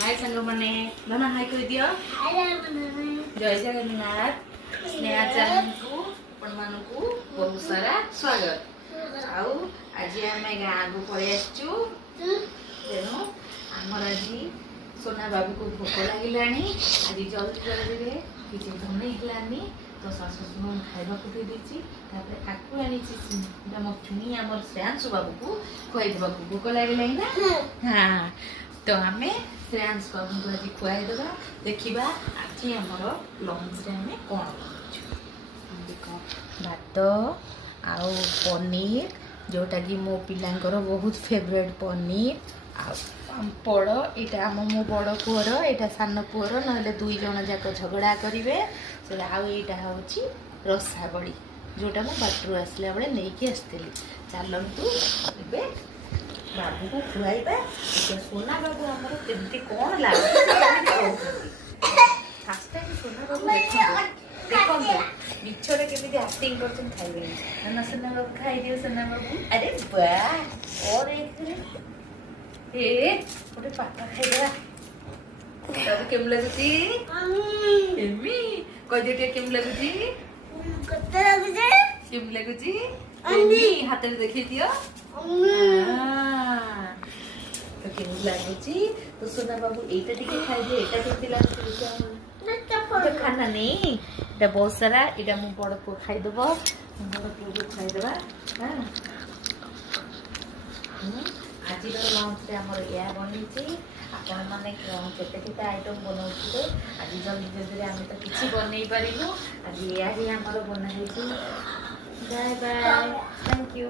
हाय संग माने धना हाय कह दियो जय जगन्नाथ स्नेहा चैनल को आपण मानू को बहुत सारा स्वागत आउ आज आम गाँ को पड़े आसचु तेणु आमर आज सोना बाबू को भोक लगे आज जल्दी जल्दी किसी बनईलानी तो शाशु शुभ खावा दे देती आपको आनी मो पुणी आम श्रेयांशु बाबू को खुआईदेवा भोक लगे ना हाँ तो आम श्रेयांश बाबू को आज खुआईदेवा देखा आज आमर लंच आम कौन भात आउ पनीर जोटा कि मो पिलांकर बहुत फेवरेट पनीर पापड़ यहाँ आम मो बड़ पुअर यहाँ सान पुअर ना दुई जन जाक झगड़ा करेंगे से आईटा हूँ रसाबड़ी जोटा मैं बाटू आसला बेले नहीं आसती चलतु ए बाबू को खुआइबा सोना बाबू आमर केमती कौन लगे फास्ट टाइम सोना बाबू देखो मिछरे केमी आक्टिंग कर खाइबे ना सोना बाबू खाई दियो सोना बाबू अरे वाह और गोटे पाटा खाइदेवा तब केम लगुची एमी कह दियो केम लगुची केम लगुची हाथ में देखी दियो तो केम लगुची तो सोना बाबू एटा टिके खाइ दे एटा केमती लगुची तो खाना नहीं एटा बहुत सारा एटा मु बड़ पु खाइ देबो बड़ पु को खाइ देबा हां आज लंच आमर या बनी आपण मैंने केते केते आइटम बनाऊे आज जल्दी जल्दी आम तो किसी बन पारू आज या आमर बना बाय बाय थैंक यू।